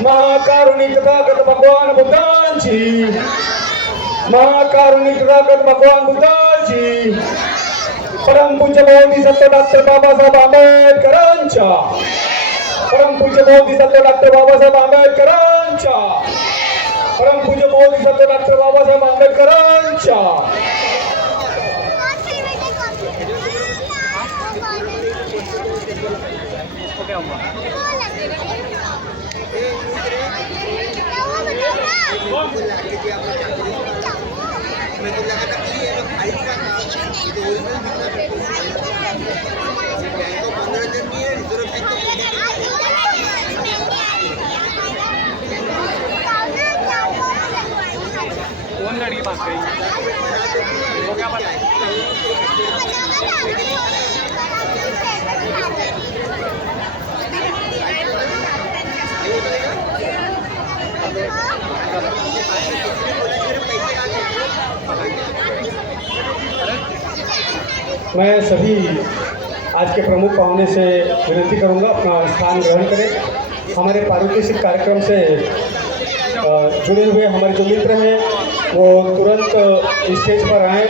महाकारुणिक तथागत भगवान बुद्धांची, महाकारुणिक तथागत भगवान बुद्धांची, परमपूज्य बोधिसत्व डॉक्टर बाबासाहेब आंबेडकरांच्या, परमपूज्य बोधिसत्व डॉक्टर बाबासाहेब आंबेडकरांच्या, परमपूज्य बोधिसत्व डॉक्टर बाबासाहेब आंबेडकरांच्या. कौन लड़की बात करेंगे वो क्या बताएं? मैं सभी आज के प्रमुख पाहुने से विनती करूंगा अपना स्थान ग्रहण करें। हमारे पारितोषिक कार्यक्रम से जुड़े हुए हमारे जो मित्र हैं वो तुरंत स्टेज पर आएँ,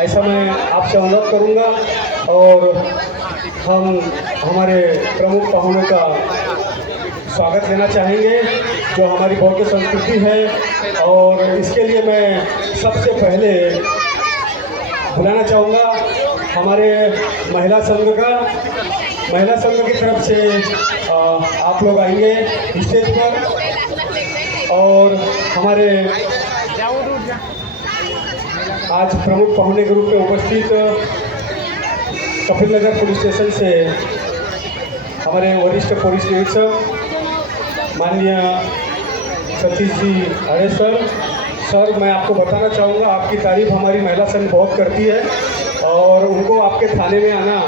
ऐसा मैं आपसे अनुरोध करूंगा। और हम हमारे प्रमुख पाहुनों का स्वागत लेना चाहेंगे जो हमारी बौद्ध संस्कृति है। और इसके लिए मैं सबसे पहले बुलाना चाहूँगा हमारे महिला संघ की तरफ से आप लोग आएंगे स्टेज पर। और हमारे आज प्रमुख पाहुने के रूप में उपस्थित कपिल नगर पुलिस स्टेशन से हमारे वरिष्ठ पुलिस निरीक्षक माननीय सतीश जी हरे सर, मैं आपको बताना चाहूँगा आपकी तारीफ हमारी महिला संघ बहुत करती है और उनको आपके थाने में आना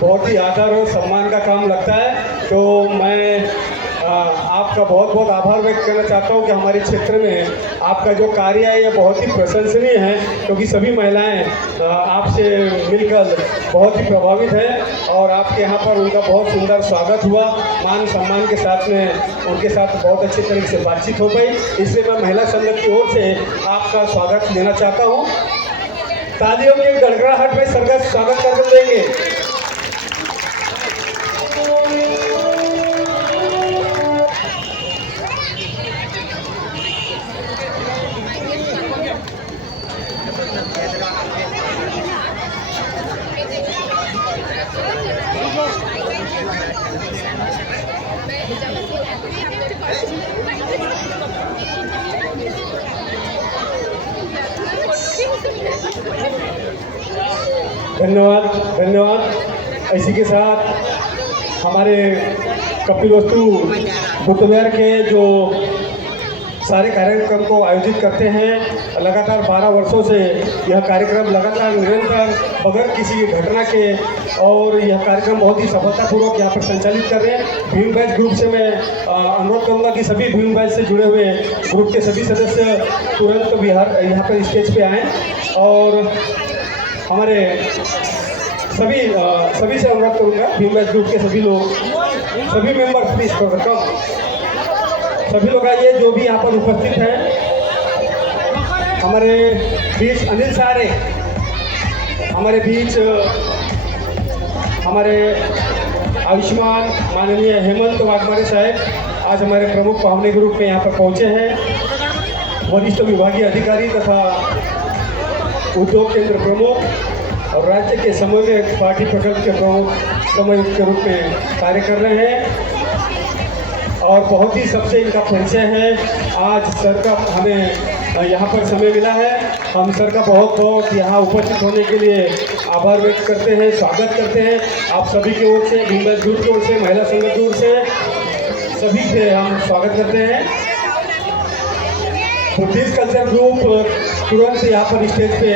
बहुत ही आदर और सम्मान का काम लगता है। तो मैं आपका बहुत बहुत आभार व्यक्त करना चाहता हूँ कि हमारे क्षेत्र में आपका जो कार्य है ये बहुत ही प्रशंसनीय है, क्योंकि सभी महिलाएं आपसे मिलकर बहुत ही प्रभावित है और आपके यहाँ पर उनका बहुत सुंदर स्वागत हुआ, मान सम्मान के साथ में उनके साथ बहुत अच्छे तरीके से बातचीत हो गई। इसलिए मैं महिला संघ की ओर से आपका स्वागत लेना चाहता हूँ। तालियों की गड़गड़ाहट में सरगस स्वागत कर देंगे। धन्यवाद। इसी के साथ हमारे कपिलवस्तु बुद्धविहार के जो सारे कार्यक्रम को आयोजित करते हैं, लगातार 12 वर्षों से यह कार्यक्रम लगातार निरंतर बगैर किसी घटना के, और यह कार्यक्रम बहुत ही सफलतापूर्वक यहाँ पर संचालित कर रहे हैं। भीम बैच ग्रुप से मैं अनुरोध करूँगा कि सभी भीम बैच से जुड़े हुए ग्रुप के सभी सदस्य तुरंत बिहार यहाँ पर स्टेज पे आएँ। और हमारे सभी से अनुरोध करूँगा, भीम बैच ग्रुप के सभी लोग, सभी मेंबर प्लीज सभी लोग आइए जो भी यहाँ पर उपस्थित हैं। हमारे बीच अनिल सारे, हमारे बीच हमारे आयुष्मान माननीय हेमंत वाघमारे साहब आज हमारे प्रमुख पाहुने के रूप में यहाँ पर पहुँचे हैं। वरिष्ठ विभागीय अधिकारी तथा उद्योग केंद्र प्रमुख और राज्य के समन्वय पार्टी प्रकल्प के प्रमुख समन्वय के रूप में कार्य कर रहे हैं और बहुत ही सबसे इनका परिचय है। आज सर का हमें यहाँ पर समय मिला है, हम सर का बहुत बहुत यहाँ उपस्थित होने के लिए आभार व्यक्त करते हैं, स्वागत करते हैं। आप सभी की ओर से, भीम बैच ग्रुप की ओर से, महिला संघ की ओर से सभी से हम स्वागत करते हैं। बुद्धिस्ट कल्चर ग्रुप तुरंत यहाँ पर स्टेज पे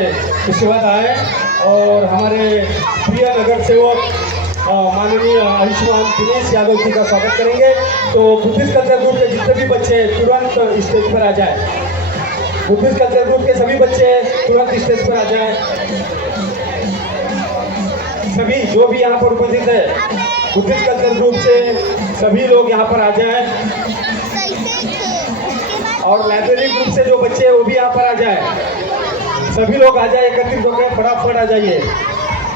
इसके बाद आए और हमारे प्रिय नगर सेवक माननीय आयुष्मान दिनेश यादव जी का स्वागत करेंगे। तो बुद्धिस्ट कल्चर ग्रुप के जितने भी बच्चे हैं तुरंत स्टेज पर आ जाए। बुद्धिस्ट कल्चर ग्रुप के सभी बच्चे तुरंत स्टेज पर आ जाए। सभी जो भी यहाँ पर उपस्थित है बुद्धिस्ट कल्चर ग्रुप से सभी लोग यहाँ पर आ जाए। और लाइब्रेरी ग्रुप से जो बच्चे हैं वो भी यहाँ पर आ जाए। सभी लोग आ जाए, एकत्रित होकर फटाफट आ जाइए।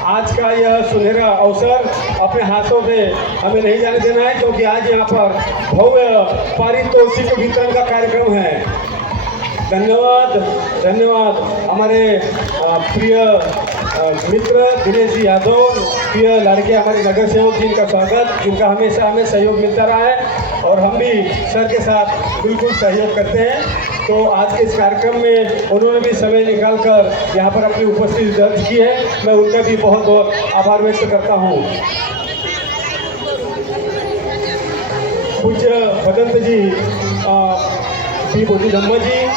आज का यह सुनहरा अवसर अपने हाथों से हमें नहीं जाने देना है, क्योंकि आज यहाँ पर भव्य पारितोषिक वितरण का कार्यक्रम है। धन्यवाद धन्यवाद हमारे प्रिय मित्र दिनेश जी यादव, प्रिय लड़के हमारे नगर सेवक, जिनका स्वागत, जिनका हमेशा हमें सहयोग मिलता रहा है और हम भी सर के साथ बिल्कुल सहयोग करते हैं। तो आज के इस कार्यक्रम में उन्होंने भी समय निकालकर यहाँ पर अपनी उपस्थिति दर्ज की है, मैं उनका भी बहुत बहुत आभार व्यक्त करता हूँ। पूज्य भदंत जी, श्री बोधि धम्मा जी,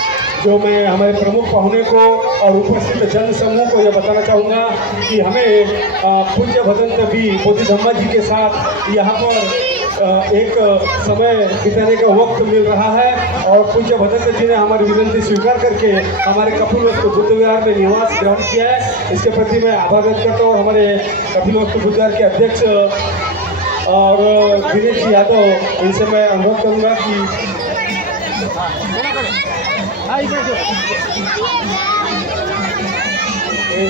जो मैं हमारे प्रमुख पाहुने को और उपस्थित जन समूह को यह बताना चाहूँगा कि हमें पूज्य भदंत भी बोधि धम्मा जी के साथ यहाँ पर एक समय बिताने का वक्त मिल रहा है और पूज्य भदंत जी ने हमारी विनती स्वीकार करके हमारे कपिलवस्तु बुद्ध विहार में निवास ग्रहण किया है। इसके प्रति मैं आभार व्यक्त करता हूँ। और हमारे कपिलवस्तु बुद्ध विहार के अध्यक्ष और दिनेश जी यादव, इनसे मैं अनुरोध करूँगा कि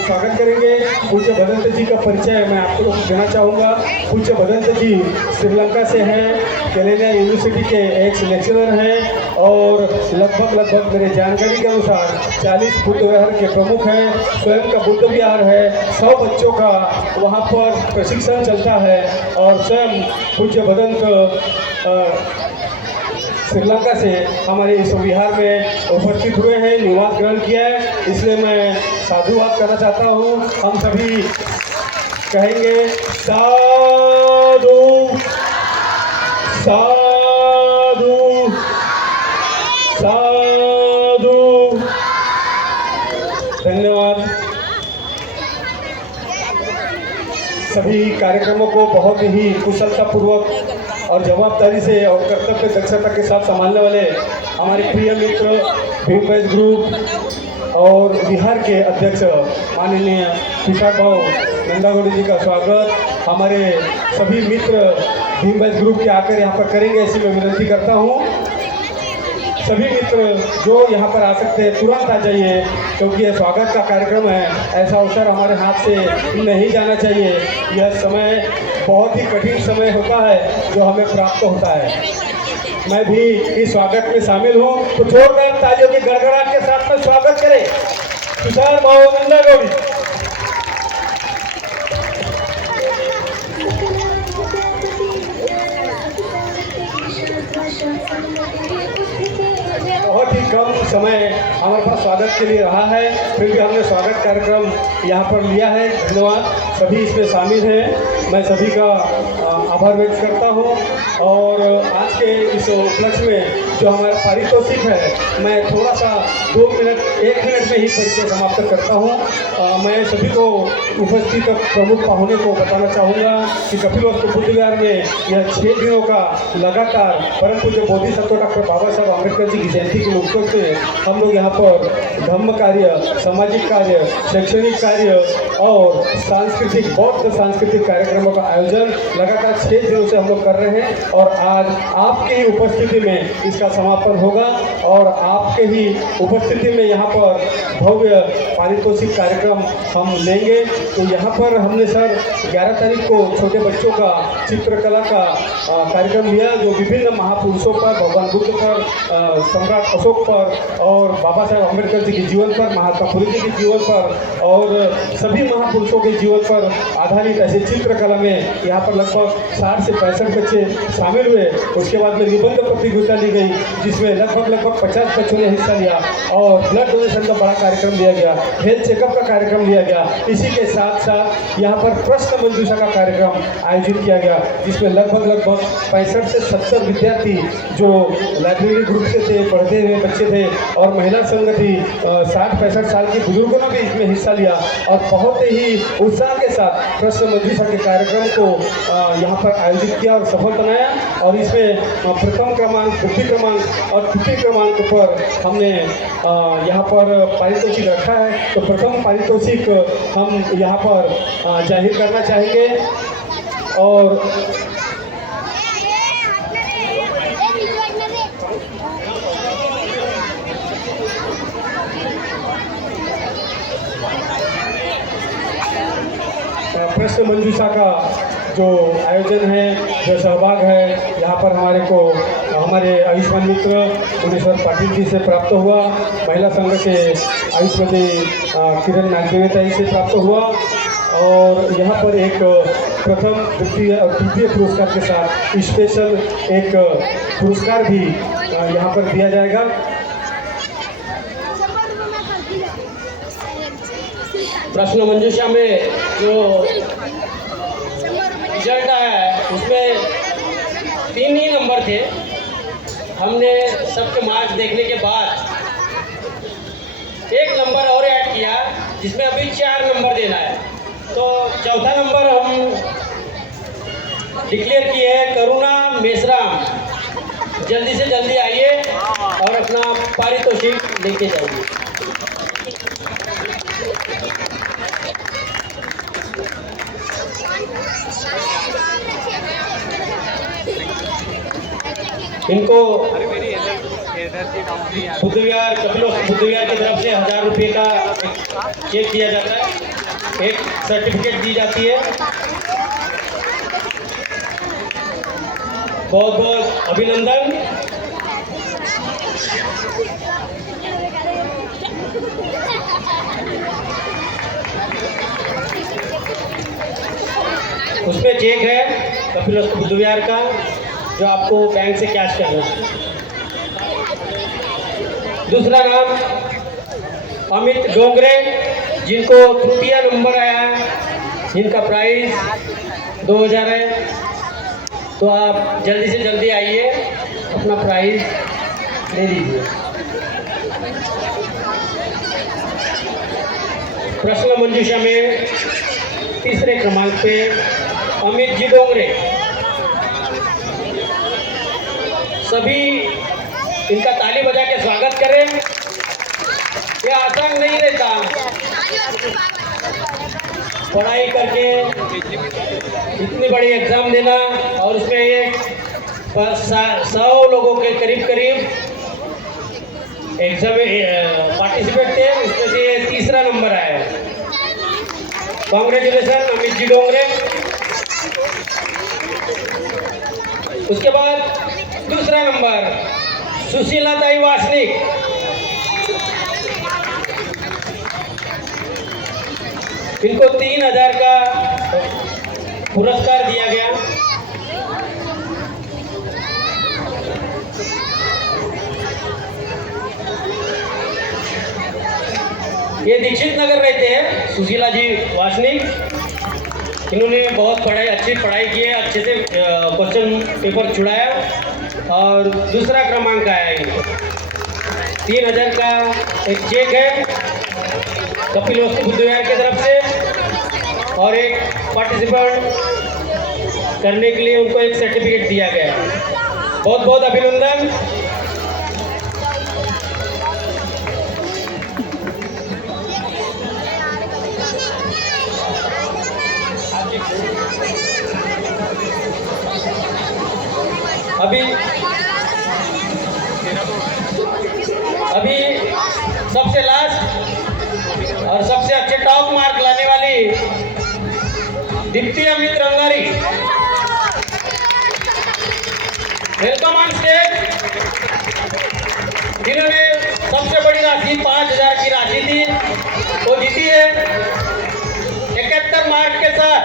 स्वागत करेंगे। पूज्य भदंत जी का परिचय मैं आपको देना चाहूँगा। पूज्य भदंत जी श्रीलंका से हैं, कैलेडिया यूनिवर्सिटी के एक लेक्चरर हैं और लगभग मेरे जानकारी के अनुसार 40 बुद्ध विहार के प्रमुख हैं। स्वयं का बुद्ध विहार है, 100 बच्चों का वहाँ पर प्रशिक्षण चलता है और स्वयं पूज्य भदंत श्रीलंका से हमारे इस विहार में उपस्थित हुए हैं, निवास ग्रहण किया है। इसलिए मैं साधुवाद करना चाहता हूँ। हम सभी कहेंगे साधु साधु साधु। धन्यवाद। सभी कार्यक्रमों को बहुत ही कुशलतापूर्वक और जवाबदारी से और कर्तव्य दक्षता के साथ संभालने वाले हमारे प्रिय मित्र भीम बैच ग्रुप और बिहार के अध्यक्ष माननीय पिता भाव नंदागौड़ी जी का स्वागत हमारे सभी मित्र भीम बैच ग्रुप के आकर यहाँ पर करेंगे, ऐसी मैं विनती करता हूँ। सभी मित्र जो यहाँ पर आ सकते हैं तुरंत आ जाइए, क्योंकि यह स्वागत का कार्यक्रम है। ऐसा अवसर हमारे हाथ से नहीं जाना चाहिए। यह समय बहुत ही कठिन समय होता है जो हमें प्राप्त होता है। मैं भी इस स्वागत में शामिल हूँ, तो जोरदार तालियों की गड़गड़ाहट के साथ में स्वागत करें तुषार भाव नंदागौड़ी। बहुत ही कम समय हमारे पास स्वागत के लिए रहा है, फिर भी हमने स्वागत कार्यक्रम यहाँ पर लिया है। धन्यवाद, सभी इसमें शामिल हैं। मैं सभी का आभार व्यक्त करता हूँ। और आज के इस उपलक्ष्य में जो हमारा पारितोषिक है, मैं थोड़ा सा 1 मिनट में ही परिचय समाप्त करता हूँ। मैं सभी को उपस्थित प्रमुख पाहुने को बताना चाहूँगा कि कपिलवस्तु बुद्ध विहार में यह 6 दिनों का लगातार परम पूज्य बोधिसत्व डॉक्टर बाबा साहब अम्बेडकर जी की जयंती के उत्सव से हम लोग यहाँ पर धर्म कार्य, सामाजिक कार्य, शैक्षणिक कार्य और सांस्कृतिक बौद्ध सांस्कृतिक कार्यक्रमों का आयोजन लगातार 6 दिनों से हम लोग कर रहे हैं। और आज आपके ही उपस्थिति में इसका समापन होगा और आपके ही उपस्थिति में यहाँ पर भव्य पारितोषिक कार्यक्रम हम लेंगे। तो यहाँ पर हमने सर 11 तारीख को छोटे बच्चों का चित्रकला का कार्यक्रम लिया, जो विभिन्न महापुरुषों पर, भगवान बुद्ध पर, सम्राट अशोक पर और बाबा साहेब अम्बेडकर जी के जीवन पर, महात्मा फुले जी के जीवन पर और सभी महापुरुषों के जीवन पर आधारित ऐसे चित्रकला में यहाँ पर लगभग 60 से 65 बच्चे शामिल हुए। उसके बाद में निबंध प्रतियोगिता ली गई, जिसमें लगभग 50 बच्चों ने हिस्सा लिया और ब्लड डोनेशन का बड़ा कार्यक्रम लिया गया, हेल्थ चेकअप का कार्यक्रम लिया गया। इसी के साथ साथ यहाँ पर प्रश्न मंजूषा का कार्यक्रम आयोजित किया गया, जिसमें लगभग 65 से 70 विद्यार्थी जो लाइब्रेरी ग्रुप से थे, पढ़ते हुए बच्चे थे और महिला संघ थी, 60-65 साल के बुजुर्गों ने भी इसमें हिस्सा लिया और बहुत ही उत्साह के साथ प्रश्न मंजूषा के कार्यक्रम को यहाँ पर आयोजित किया और सफल बनाया। और इसमें प्रथम क्रमांक, द्वितीय क्रमांक और तृतीय क्रमांक पर हमने यहाँ पर पारितोषिक रखा है। तो प्रथम पारितोषिक हम यहाँ पर जाहिर करना चाहेंगे और मंजूषा का जो आयोजन है, जो सहभाग है, यहाँ पर हमारे आयुष्मान मित्र मुनेश्वर पाटिल जी से प्राप्त हुआ, महिला संघ के आयुष्मती किरण नागदेवताई से प्राप्त हुआ और यहाँ पर एक प्रथम द्वितीय और तृतीय पुरस्कार के साथ स्पेशल एक पुरस्कार भी यहाँ पर दिया जाएगा। प्रश्न मंजूषा में जो रिजल्ट आया है उसमें 3 ही नंबर थे। हमने सबके मार्क्स देखने के बाद 1 नंबर और ऐड किया जिसमें अभी 4 नंबर देना है। तो चौथा नंबर हम डिक्लेयर किए हैं करुणा मेश्राम। जल्दी से जल्दी आइए और अपना पारितोषिक लेके जाइए। इनको बुद्धविहार बुद्धविहार की तरफ से 1000 रुपये का चेक दिया जाता है, एक सर्टिफिकेट दी जाती है। बहुत बहुत अभिनंदन। उसमें चेक है कपिलवस्तु बुद्धविहार का जो आपको बैंक से कैश करना है। दूसरा नाम अमित डोंगरे, जिनको तृतीय नंबर आया है, जिनका प्राइस 2000 है। तो आप जल्दी से जल्दी आइए, अपना प्राइस ले लीजिए। प्रश्न मंजूषा में तीसरे क्रमांक पे अमित जी डोंगरे। सभी इनका ताली बजा के स्वागत करें। ये आसान नहीं रहता पढ़ाई करके इतनी बड़ी एग्ज़ाम देना, और उसमें ये 100 लोगों के करीब एग्जाम पार्टिसिपेट थे, उसमें से ये तीसरा नंबर आया है। कॉन्ग्रेचुलेसन अमित जी डोंगरे। उसके बाद दूसरा नंबर सुशीलाताई वासनिक। इनको 3000 का पुरस्कार दिया गया। ये दीक्षित नगर रहते हैं सुशीला जी वासनिक। इन्होंने बहुत अच्छी पढ़ाई की है, अच्छे से क्वेश्चन पेपर छुड़ाया और दूसरा क्रमांक आया इनको। 3000 का एक चेक है कपिलवस्तु बुद्धविहार की तरफ से, और एक पार्टिसिपेट करने के लिए उनको एक सर्टिफिकेट दिया गया। बहुत बहुत अभिनंदन। अभी सबसे लास्ट और सबसे अच्छे टॉप मार्क लाने वाली Deepti Amit Rangari, welcome on stage. जिन्होंने सबसे बड़ी राशि 5000 की राशि थी वो जीती है 71 मार्क के साथ,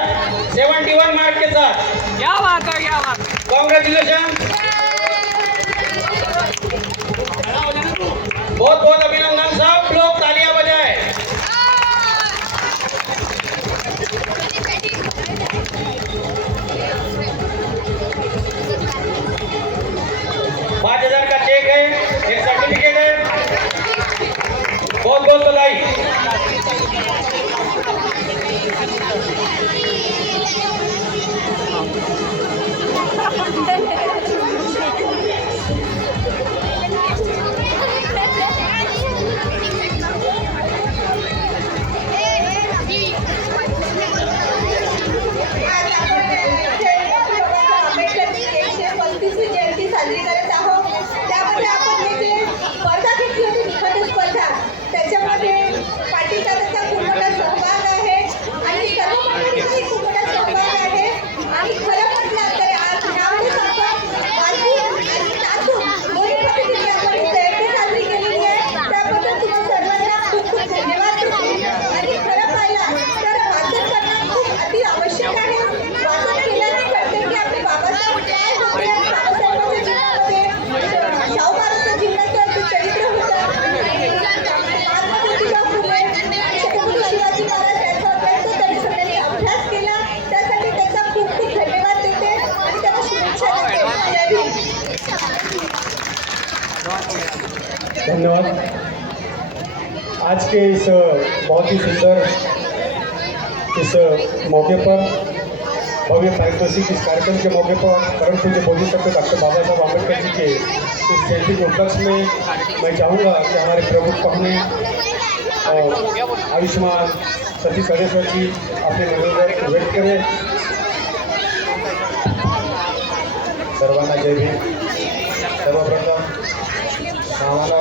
71 मार्क के साथ। क्या बात है, क्या बात। कॉन्ग्रेचुलेशन। बहुत बहुत अभिनंदन। सब लोग तालियां बजाएं। $5000 का चेक है, एक सर्टिफिकेट है। बहुत बहुत बधाई। साजरी करत आहोत। त्यामध्ये आपण जे स्पर्धा घेतली होती निबंध स्पर्धा, त्याच्यामध्ये शाहूबाबांचं जीवनाचं जे चरित्र होतं, महात्मा ज्योतिबा फुले आणि छत्रपती शिवाजी महाराज यांचा अभ्यास त्यांनी सगळ्यांनी अभ्यास केला. त्यासाठी त्यांचा खूप खूप धन्यवाद देते आणि त्यांना शुभेच्छा देते. जय भीम. धन्यवाद। आज के इस बहुत ही सुंदर इस मौके पर भव्य पारितोषिक इस कार्यक्रम के मौके पर परम पूज्य बोधिसत्व सकते डॉक्टर बाबा साहब आम्बेडकर जी के इस जयंती के उपलक्ष्य में मैं चाहूँगा कि हमारे प्रमुख पहुँचे आयुष्मान सतीश सदेश्वर जी अपने मनोरंजन व्यक्त करें। सर्वांना जय भीम। सर्वप्रथम आम्हाला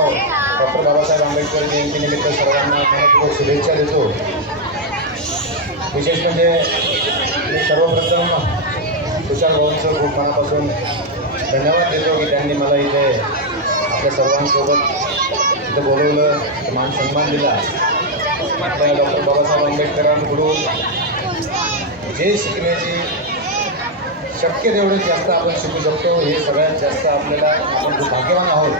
डॉक्टर बाबासाहेब आंबेडकर जयंतीनिमित्त सर्वांना मनपूर्वक शुभेच्छा देतो। विशेष म्हणजे मी सर्वप्रथम तुषार भाऊंचं खूप मनापासून धन्यवाद देतो की त्यांनी मला इथे आपल्या सर्वांसोबत इथं बोलवलं, मान सन्मान दिला। आपल्याला डॉक्टर बाबासाहेब आंबेडकरांकडून जे शिकण्याची शक्य तेवढे जास्त आपण शिकू शकतो, हे सगळ्यात जास्त आपल्याला आपण खूप भाग्यवान आहोत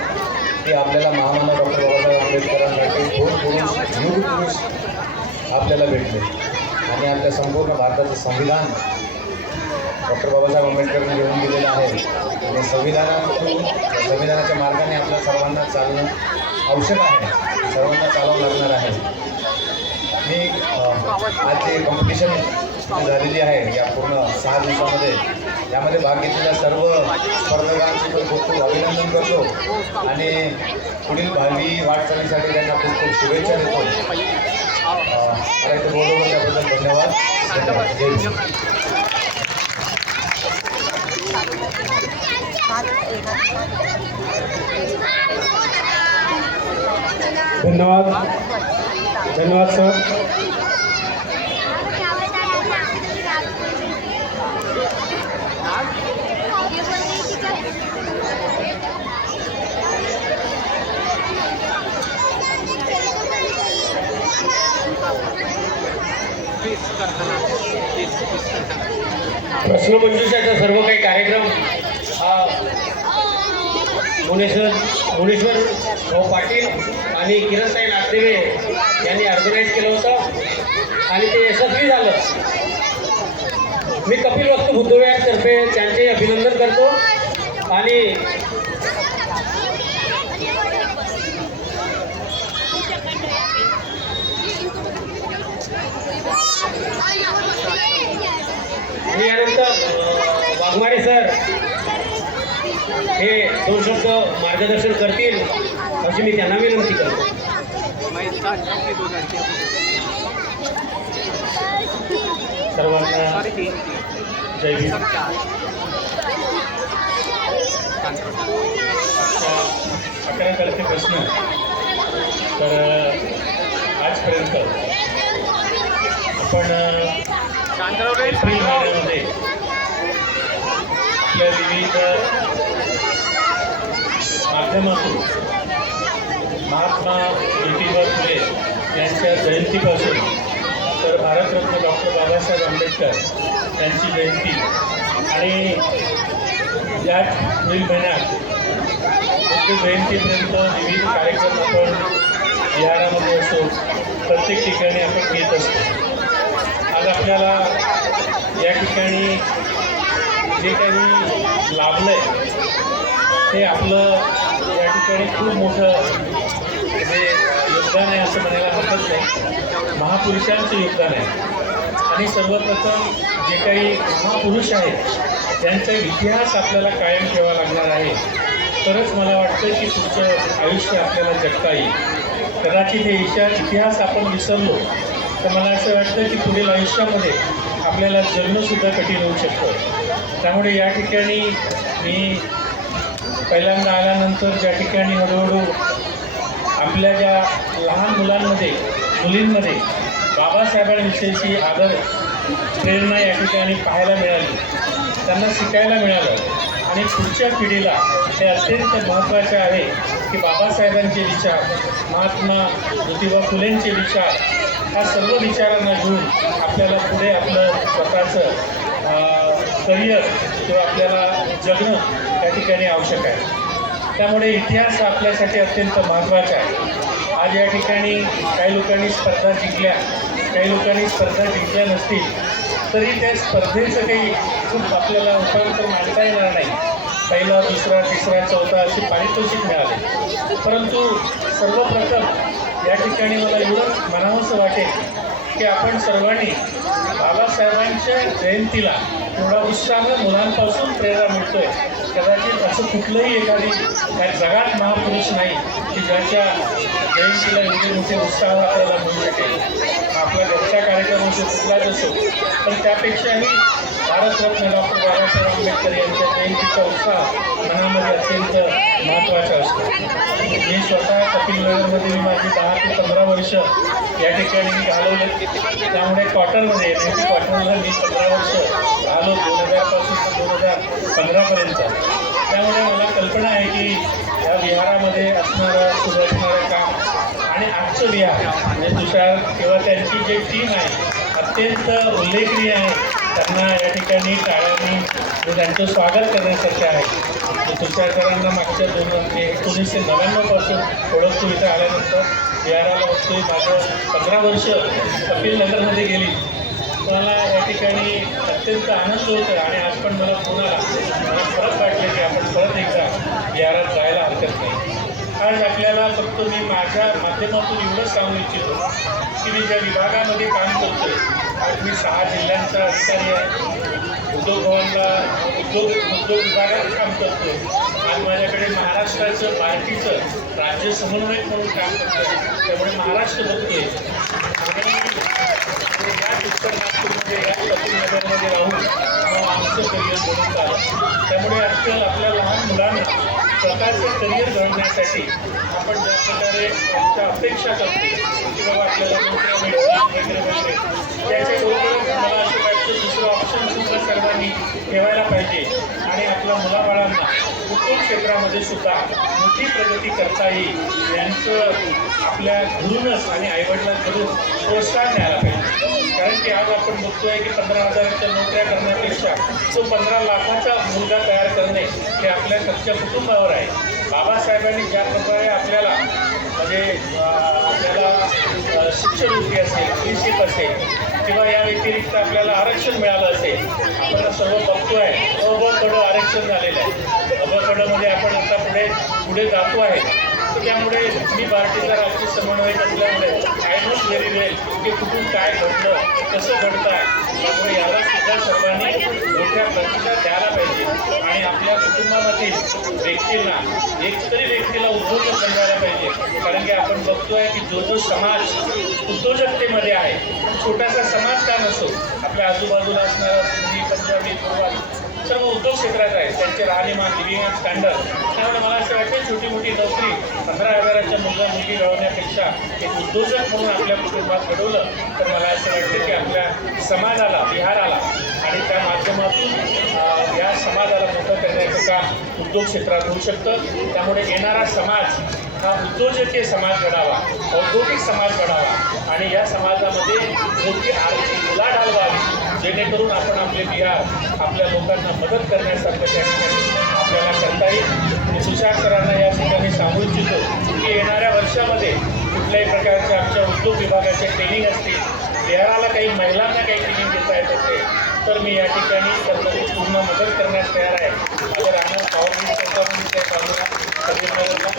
की आपल्याला महामानव डॉक्टर बाबासाहेब आंबेडकरांसारखे युग पुरुष आपल्याला भेटले आणि आपल्या संपूर्ण भारताचं संविधान डॉक्टर बाबासाहेब आंबेडकरांनी घेऊन दिलेलं आहे आणि संविधानाच्या मार्गाने आपल्या सर्वांना चालणं आवश्यक आहे, सर्वांना चालावं लागणार आहे। मी आज जे कॉम्पिटिशन झालेली आहे या पूर्ण 6 दिवसामध्ये, यामध्ये भाग घेतलेल्या सर्व स्पर्धकांचे पण खूप खूप अभिनंदन करतो आणि पुढील भावी वाटचालीसाठी त्यांना खूप खूप शुभेच्छा देतो। मला इथे बोलवलं त्याबद्दल धन्यवाद। जय भीम। धन्यवाद, धन्यवाद सर। प्रश्नमंजुषाचा सर्व काही कार्यक्रम हा मुनेश्वर भाऊ पाटील आणि किरणताई नागदेवे यांनी ऑर्गनाईज केलं होतं आणि ते यशस्वी झालं। मी कपिल वस्तू बुद्धविहारतर्फे त्यांचे अभिनंदन करतो आणि मी यानंतर वाघमारे सर हे 2 शब्द मार्गदर्शन करतील अशी मी त्यांना विनंती करतो। सर्वांना जय भीम। 11 तारखे प्रश्न तर आजपर्यंत आपण एप्रिल महिन्यामध्ये आपल्या विविध माध्यमातून महात्मा ज्योतिबा फुले यांच्या जयंतीपासून तर भारतरत्न डॉक्टर बाबासाहेब आंबेडकर यांची जयंती आणि या पुढील महिन्यात प्रत्येक जयंतीपर्यंत विविध कार्यक्रम आपण बिहारामध्ये असो, प्रत्येक ठिकाणी आपण घेत असतो। आज आपल्याला या ठिकाणी जे काही लाभलं आहे ते आपलं या ठिकाणी खूप मोठं म्हणजे योगदान आहे असं म्हणायला हरकत नाही। महापुरुषांचं योगदान आहे आणि सर्वप्रथम जे काही महापुरुष आहेत त्यांचा इतिहास आपल्याला कायम ठेवावा लागणार आहे, तरच मला वाटतं की पुढचं आयुष्य आपल्याला जगता येईल। कदाचित हे इतिहास आपण विसरलो तर मला असं वाटतं की पुढील आयुष्यामध्ये आपल्याला जगणंसुद्धा कठीण होऊ शकतं। त्यामुळे या ठिकाणी मी पहिल्यांदा आल्यानंतर ज्या ठिकाणी हळूहळू आपल्या ज्या लहान मुलांमध्ये मुलींमध्ये बाबासाहेबांविषयीची आदर प्रेरणा या ठिकाणी पाहायला मिळाली, त्यांना शिकायला मिळालं आणि पुढच्या पिढीला हे अत्यंत महत्त्वाचे आहे की बाबासाहेबांचे विचार, महात्मा ज्योतिबा फुलेंचे विचार, ह्या सर्व विचारांना घेऊन आपल्याला पुढे आपलं स्वतःचं करिअर किंवा आपल्याला जगणं त्या ठिकाणी आवश्यक आहे। त्यामुळे इतिहास हा आपल्यासाठी अत्यंत महत्त्वाचा आहे. आज या ठिकाणी काही लोकांनी स्पर्धा जिंकल्या, काही लोकांनी स्पर्धा जिंकल्या नसतील तरी त्या स्पर्धेचं काही खूप आपल्याला रूपांतर मांडता येणार नाही. पहिला, दुसरा, तिसरा, चौथा असे पारितोषिक मिळाले. परंतु सर्वप्रथम या ठिकाणी मला एवढंच म्हणावंसं वाटेल की आपण सर्वांनी बाबासाहेबांच्या जयंतीला एवढा उत्साह मुलांपासून प्रेरणा मिळतोय. कदाचित असं कुठलंही एखादी या जगात महापुरुष नाही की ज्याच्या जयंतीला एवढे मोठे उत्साह आपल्याला मिळू शकेल. आपला घरचा कार्यक्रम असो, कुठलाच असो, पण त्यापेक्षाही भारतरत्न डॉक्टर बाबासाहेब आंबेडकर यांच्या जयंतीचा उत्साह मनामध्ये अत्यंत महत्त्वाचा असतो. मी स्वतः कपिलनगरमध्ये माझी 10 ते 15 वर्ष या ठिकाणी मी घालवले. त्यामुळे क्वार्टरमध्ये क्वार्टरला मी 15 वर्ष राहिलो 2000 पासून ते 2015पर्यंत. त्यामुळे मला कल्पना आहे की या विहारामध्ये असणारं सुरू असणारं काम आणि आजचं विहार म्हणजे तुषार किंवा त्यांची जी टीम आहे अत्यंत उल्लेखनीय आहे. त्यांना या ठिकाणी टाळ्यांनी मी त्यांचं स्वागत करण्यासारखे आहे. तुषारकरांना मागच्या 1999 पासून ओळखतो. इथं आल्यानंतर विहाराला बघतोय. माझं 15 वर्ष कपिलनगरमध्ये गेली. मला या ठिकाणी अत्यंत आनंद होतो आणि आज पण मला मला परत वाटलं की आपण परत एकदा विहारात जायला हरकत नाही. आज आपल्याला फक्त मी माझ्या माध्यमातून एवढंच सांगू इच्छितो की मी ज्या विभागामध्ये काम करतोय, आज मी 6 जिल्ह्यांचा अधिकारी आहे. उद्योग भवनला उद्योग विभागात काम करतोय. आज माझ्याकडे महाराष्ट्राचं पार्टीचं राज्य समन्वयक म्हणून काम करतोय. त्यामुळे महाराष्ट्र बघतोय. याच उत्तर नागपूरमध्ये या कपिलनगरमध्ये राहून आमचं करिअर बनवत आलं. त्यामुळे आजकाल आपल्या लहान मुलांना स्वतःचं करिअर घडवण्यासाठी आपण ज्या प्रकारे आमच्या अपेक्षा करतो की बाबा आपल्याला नोकऱ्या मिळतील वगैरे वगैरे, त्याच्याबरोबरच मला असं वाटतं दुसरं ऑप्शनसुद्धा सर्वांनी ठेवायला पाहिजे आणि आपल्या मुलाबाळांना उद्योग क्षेत्रामध्ये सुद्धा मोठी प्रगती करता येईल यांचं आपल्या घरूनच आणि आईवडिलांकडून प्रोत्साहन द्यायला पाहिजे. कारण की आज आपण बघतोय की 15,000च्या नोकऱ्या करण्यापेक्षा तो 15 लाखाचा मुलगा तयार करणे हे आपल्या सगळ्या कुटुंबावर आहे. बाबासाहेबांनी ज्या प्रकारे आपल्याला म्हणजे आपल्याला शिष्यवृत्ती असेल, फ्रीशिप असेल किंवा या व्यतिरिक्त आपल्याला आरक्षण मिळालं असेल. आपण सर्व बघतो आहे अबकडं आरक्षण झालेलं आहे. अबकडमध्ये आपण आता पुढे जातो आहे. त्यामुळे मी पार्टीचा राज्य समन्वयक असल्यामुळे आय नो व्हेरी वेल की कुठून काय घडलं, कसं घडतं आहे. त्यामुळे याला सुद्धा सर्वांनी मोठ्या प्रतिसाद द्यायला पाहिजे आणि आपल्या कुटुंबामधील व्यक्तींना एकतरी व्यक्तीला उद्योजक बनवायला पाहिजे. कारण की आपण बघतो आहे की जो समाज उद्योजकतेमध्ये आहे, छोटासा समाज का नसो, आपल्या आजूबाजूला असणारा सिंधी, पंजाबी, गोरवाडी सर्व उद्योग क्षेत्रात आहे. त्यांचे राहणीमान, लिव्हिंग स्टँडर्ड. त्यामुळे मला असं वाटतं छोटी मोठी नोकरी 15,000च्या मुलगा मुलगी घडवण्यापेक्षा एक उद्योजक म्हणून आपल्या कुटुंबात घडवलं तर मला असं वाटतं की आपल्या समाजाला, विहाराला आणि त्या माध्यमातून या समाजाला मोठं करण्याचं काम उद्योग क्षेत्रात होऊ शकतं. त्यामुळे येणारा समाज हा उद्योजकीय समाज घडावा, औद्योगिक समाज घडावा आणि या समाजामध्ये मोठी आर्थिक उलाढाल व्हावी, जेणेकरून आपण आपले बिहार आपल्या लोकांना मदत करण्यासारखं त्या ठिकाणी आपल्याला करता येईल. तुषार सरांना या ठिकाणी सांगू इच्छितो की येणाऱ्या वर्षामध्ये कुठल्याही प्रकारच्या आमच्या उद्योग विभागाचे ट्रेनिंग असतील, बिहाराला काही महिलांना काही ट्रेनिंग देता येत असेल तर मी या ठिकाणी त्यांना पूर्ण मदत करण्यास तयार आहे. माझं राहणार पावरमिल चौकामध्ये त्या बाजूला कपिलनगरला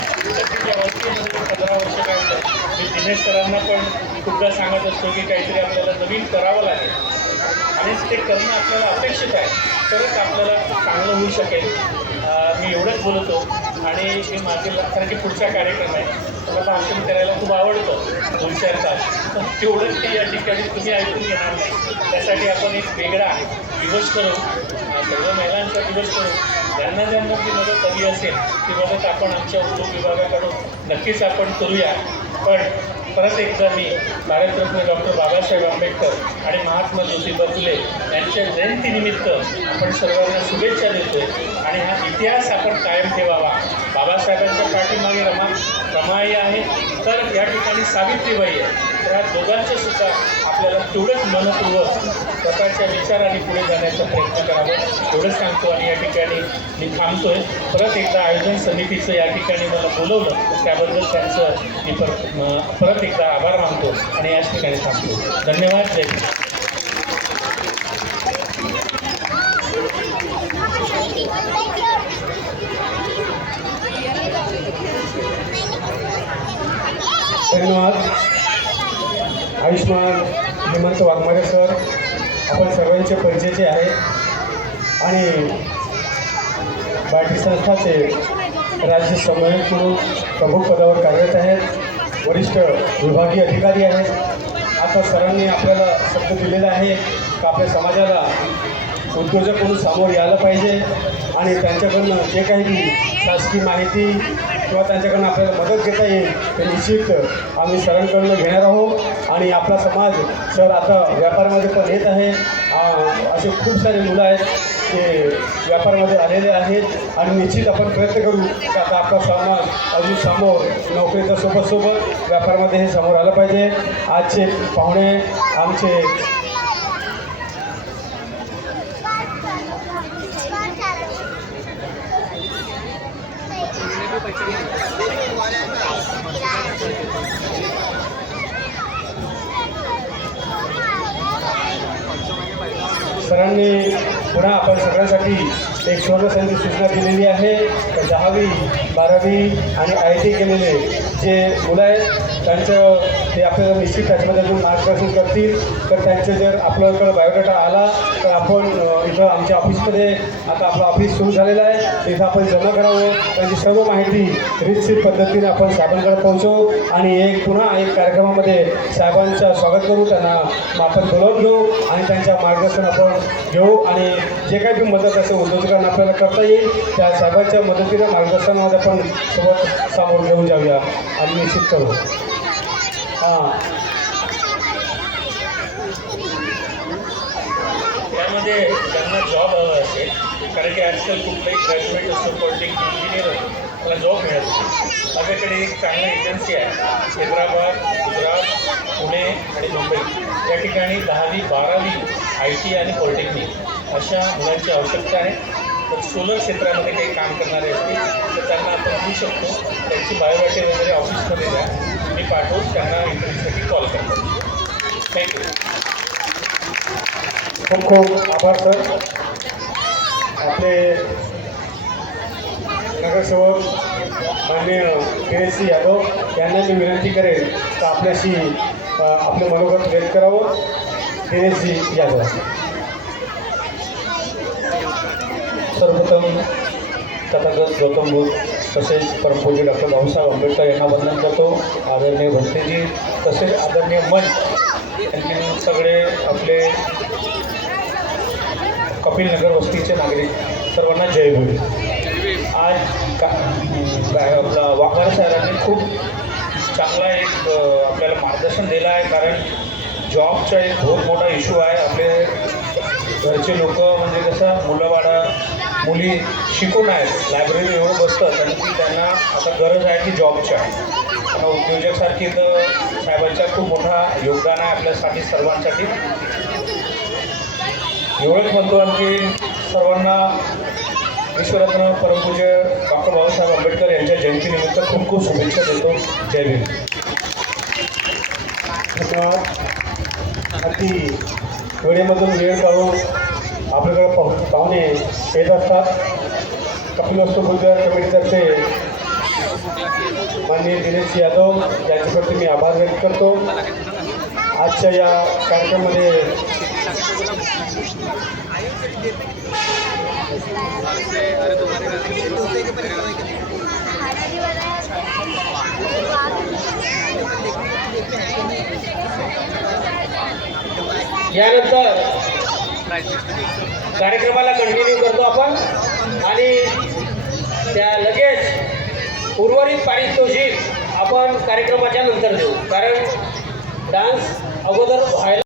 त्या वस्तीमध्ये 15 वर्ष काढलं. मी दिनेश सरांना पण खूपदा सांगत असतो की काहीतरी आपल्याला नवीन करावं लागेल आणि ते करणं आपल्याला अपेक्षित आहे, तरच आपल्याला चांगलं होऊ शकेल. मी एवढंच बोलतो आणि मी मागील कारण की पुढचा कार्यक्रम आहे, मला भाषण करायला खूप आवडतं 2-4 तास, पण तेवढंच ते या ठिकाणी तुम्ही ऐकून घेणार नाही. त्यासाठी आपण एक वेगळा दिवस करू, सर्व महिलांचा दिवस करू. ज्यांना ज्यांना ती मदत हवी असेल ती मदत आपण आमच्या उद्योग विभागाकडून नक्कीच आपण करूया. पण परत एकदा मी भारतरत्न डॉक्टर बाबासाहेब आंबेडकर आणि महात्मा ज्योतिबा फुले यांच्या जयंतीनिमित्त आपण सर्वांना शुभेच्छा देतोय आणि हा इतिहास आपण कायम ठेवावा. बाबासाहेबांच्या पाठीमागे रमाई आहे तर या ठिकाणी सावित्रीबाई आहे. तर या दोघांचं सुद्धा आपल्याला तेवढंच मनपूर्वक स्वतःच्या विचाराने पुढे जाण्याचा प्रयत्न करावा एवढंच सांगतो आणि या ठिकाणी मी थांबतोय. परत एकदा आयोजन समितीचं या ठिकाणी मला बोलवलं त्याबद्दल त्यांचं मी परत एकदा आभार मानतो आणि याच ठिकाणी थांबतो. धन्यवाद. जय हिंद. धन्यवाद. आयुष्मान हेमंत वाघमारे सर, आपण सर्वांचे परिचयाचे आहे आणि बार्टी संस्थाचे राज्य समन्वयक म्हणून प्रमुख पदावर कार्यरत आहेत, वरिष्ठ विभागीय अधिकारी आहेत. आता सरांनी आपल्याला शब्द दिलेला आहे की आपल्या समाजाला उद्योजक म्हणून सामोर यायला पाहिजे आणि त्यांच्याकडनं जे काही शासकीय माहिती किंवा त्यांच्याकडनं आपल्याला मदत घेता येईल ते निश्चित आम्ही सरांकडून घेणार आहोत. आणि आपला समाज सर आता व्यापारामध्ये पण येत आहे. असे खूप सारे मुलं आहेत ते व्यापारामध्ये आलेले आहेत आणि निश्चित आपण प्रयत्न करू की आता आपला समाज अजून समोर नोकरीच्या सोबत व्यापारामध्ये हे समोर आलं पाहिजे. आजचे पाहुणे आमचे सरांनी पुन्हा आपण सगळ्यांसाठी एक सुवर्णसंधी सूचना दिलेली आहे. 10वी 12वी आणि IIT केलेले जे मुलं आहेत त्यांचं ते आपल्याला निश्चित त्याच्यामध्ये अजून मार्गदर्शन करतील. तर त्यांचं जर आपल्याकडं बायोडाटा आला तर आपण इथं आमच्या ऑफिसमध्ये आता आपलं ऑफिस सुरू झालेलं आहे तिथं आपण जमा करावं. त्यांची सर्व माहिती रितसर पद्धतीने आपण साहेबांकडे पोहोचवू आणि पुन्हा एक कार्यक्रमामध्ये साहेबांचं स्वागत करू, त्यांना आपण बोलवून घेऊ आणि त्यांच्या मार्गदर्शन आपण घेऊ आणि जे काही बी मदत असेल उद्योजकांना आपल्याला करता येईल त्या साहेबांच्या मदतीने मार्गदर्शनामध्ये आपण सोबत सामोर घेऊन जाऊया आणि निश्चित करू. त्यामध्ये ज्यांना जॉब हवा असेल, कारण की आजकाल कुठलाही ग्रॅज्युएट असतो पॉलिटेक्निक इंजिनियर असतो त्याला जॉब मिळत नाही. माझ्याकडे एक चांगली एजन्सी आहे हैदराबाद, गुजरात, पुणे आणि मुंबई या ठिकाणी 10वी 12वी IT आणि पॉलिटेक्निक अशा मुलांची आवश्यकता आहे. तर सोलर क्षेत्रामध्ये काही काम करणारे असतील तर त्यांना आपण देऊ शकतो. त्यांची बायोडाटे वगैरे ऑफिसमध्ये द्या, मी पाठवून त्यांना इंटरव्ह्यूसाठी कॉल करतो. थँक्यू. खूप खूप आभार सर. आपले नगरसेवक माननीय दिनेशजी यादव यांना मी विनंती करेन तर आपल्याशी आपलं मनोगत व्यक्त करावं. दिनेशजी यादव. सर्वप्रथम तथागत गौतम बुद्ध तसेच परमपूज्य डॉक्टर बाबासाहेब आंबेडकर यांना वंदन करतो. आदरणीय भंतेजी तसेच आदरणीय मंच आणखी सगळे आपले कपिलनगर वस्तीचे नागरिक सर्वांना जय भीम. आज आपला वाघमारे साहेबांनी खूप चांगला एक आपल्याला मार्गदर्शन दिलं आहे. कारण जॉबचा एक बहुत मोठा इश्यू आहे. आपले घरचे लोक म्हणजे कसं मुलंबाळा मुली शिकून आहेत, लायब्ररी एवढं बसतं कारण की त्यांना आता गरज आहे की जॉबच्या. आता उद्योजकसारखी तर साहेबांचा खूप मोठा योगदान आहे आपल्यासाठी सर्वांसाठी. एवढंच म्हणतो आणखी सर्वांना विश्वरत्न परमपूज्य डॉक्टर बाबासाहेब आंबेडकर यांच्या जयंतीनिमित्त खूप खूप शुभेच्छा देतो. जय भीम. धन्यवाद. अगदी वेळेमधून वेळ काढून आपल्याकडे पाहुणे येत असतात. कपिलवस्तू बुद्ध कमिटीतर्फे माननीय दिनेश यादव यांच्याप्रती मी आभार व्यक्त करतो. आजच्या या कार्यक्रमामध्ये यानंतर कार्यक्रमाला कंटिन्यू करतो आपण आणि त्या लगेच उर्वरित पारितोषिक आपण कार्यक्रमाच्या नंतर देऊ. कारण डान्स अगोदर व्हायला